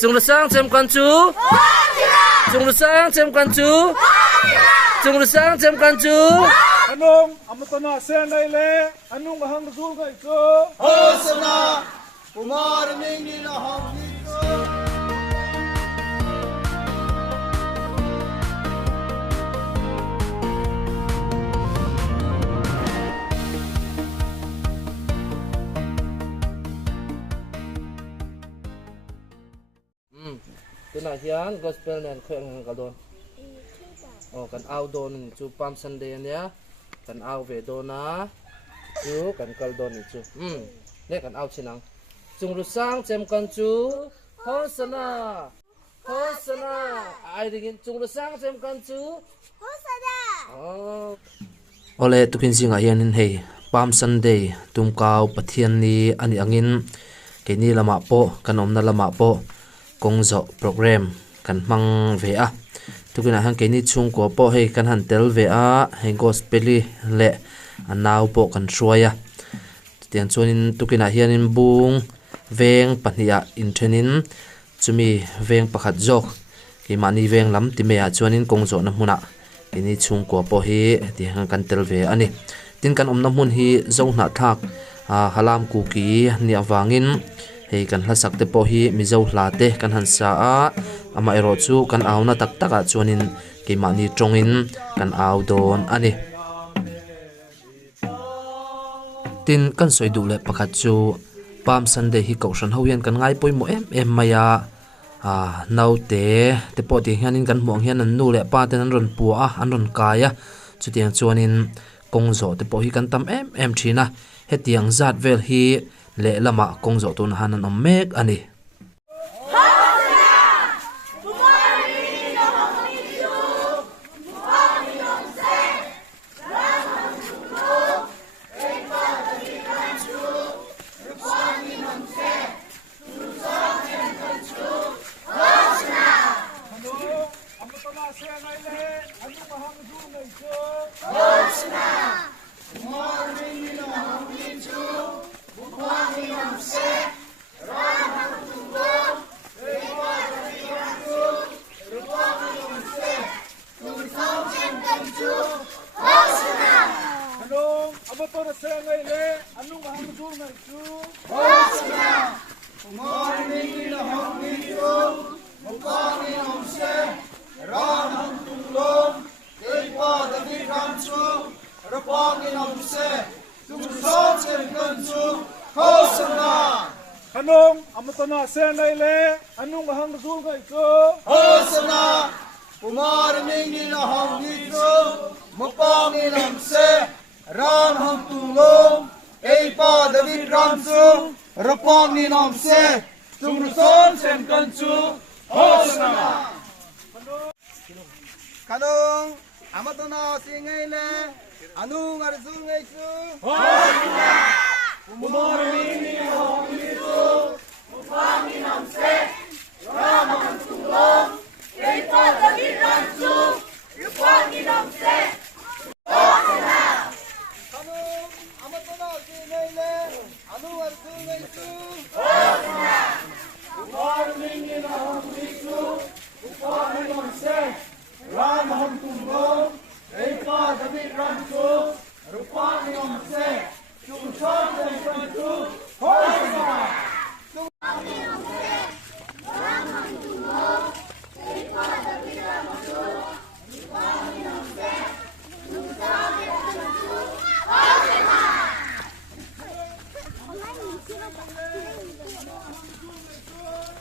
chung lu sang chem kan chu chung lu sang chem kan chu chung lu sang chem kan chu anong amatana sen lai le anong ahang zul kai chu hosana kumar ning ni na hang ni chu tu na hian gospel nen khweng ka don kan au don chu Palm Sunday ania kan au ve dona chu kan kal don chu le kan au chinang chung lu sang chem kan chu hosana hosana ai dingin chung lu sang chem kan chu hosana ole tukin singa hian in hei Palm Sunday tum kau pathian ni ani angin ke ni lama po kan omna lama po kongzo program kan mang ve a tukina hang ke ni chung ko po hei kan han tel ve a hei gospeli le anaw po kan hruaya tian chuanin tukina hian in bung veng pahnia in thenin chumi veng pakhat jok ke mani veng lam ti me a chuanin kongzo na hmuna ke ni chung ko po hi ti hang kan tel ve ani tin kan omna hmun hi zo hna thak halam ku ki ni awangin hei kan hlasak te po hi mizo hlate kan han sa a ama ero chu kan awna tak taka chuanin ke mani tongin kan aw don ani tin kan soidu le pakhat chu Palm Sunday hi kausan hoyan kan ngai poimo em maya naute te po ti hianin kan hmuang hian an nu le pa ten an ron pu a an ron kaya chutiang chuanin kongzo te po hi kan tam em thina hetiang zat vel hi le lama kongzo tun hanan omek ani anong amatana sen lai le anong ahang zul kai chu hosana kumar ning ni na hang ni chu mapang ni nam se ram hang tu long ei pa david ram chu rapang ni nam se chung son sen kan chu hosana kanong amatana singai le anong ar zul ngai chu hosana kumar ning ni na hang ni chu mapang ni nam se ram hang tu long ei pa david ram chu rapang ni nam se hosana kanong amatana singai le anong ar zul ngai chu hosana kumar ning ni na hang ni chu mapang ni nam se ram hang tu long ei pa david ram chu rapang ni nam se chung son sen kan chu hosana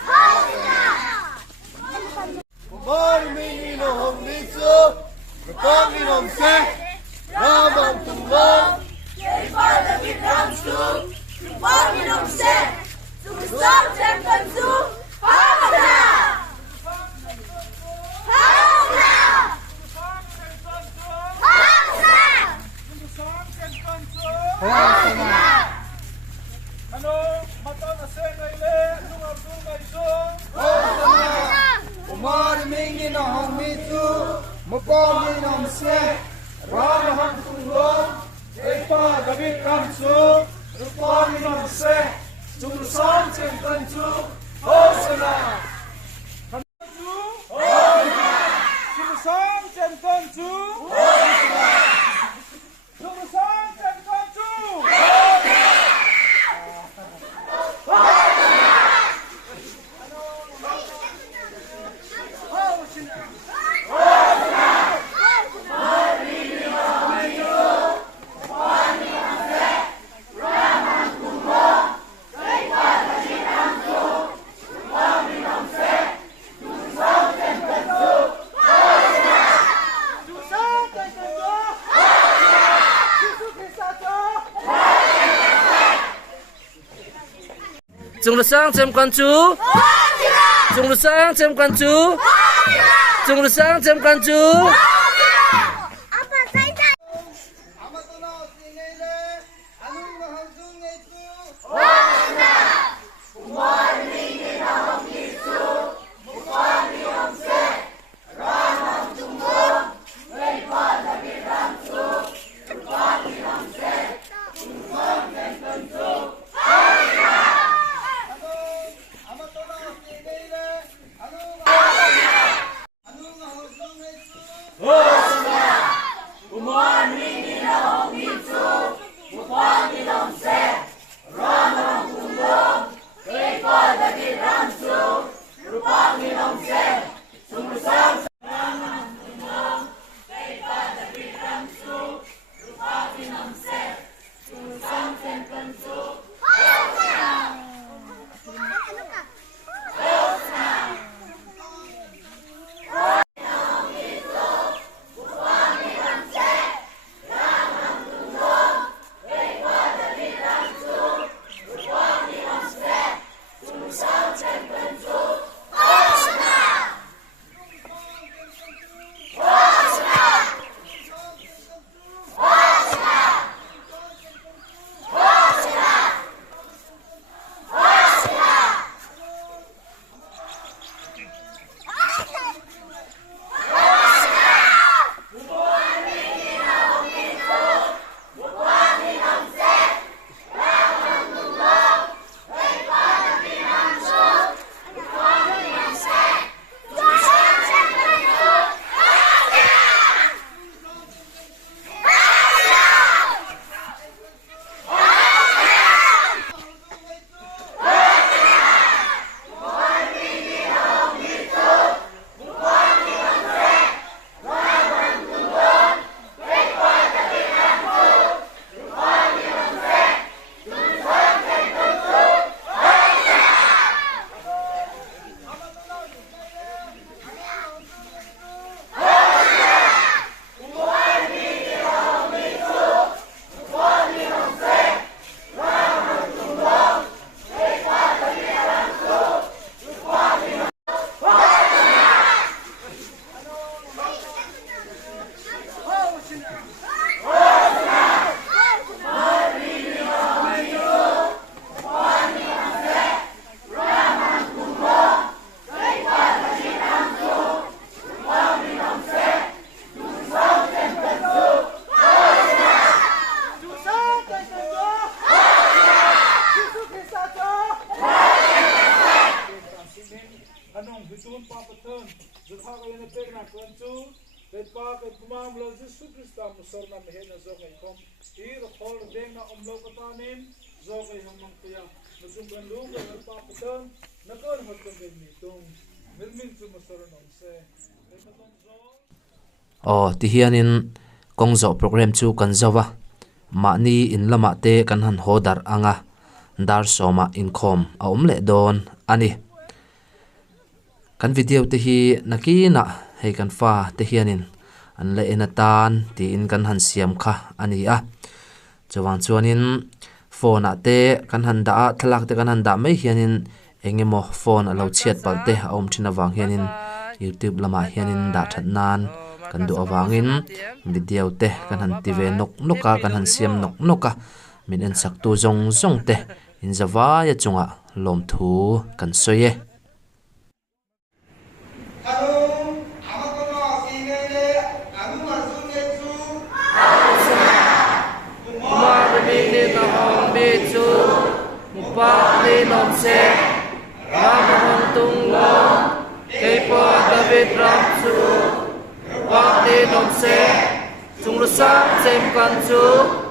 Hosana! chung lu sang chem kan chu chung lu sang chem kan chu chung lu sang chem kan chu ti hianin kongzo program chu kan zawa mani in lama te kan han hodar anga dar soma inkhom a omle don ani kan video te hi nakina hei kan fa te hianin an le enatan ti in kan han siam kha ani a chawang chuanin phone a te kan han da thlak te kan han da mai hianin engemaw phone alo chiat palte a om thina wang hianin YouTube lama hianin da that nan kan du awangin video te kan han ti ve nok noka kan han siam nok noka min en sak tu zong zong te in zawa ya chunga lom thu kan soye David Ramsu Wak di nom se chung lu sang sem kan chu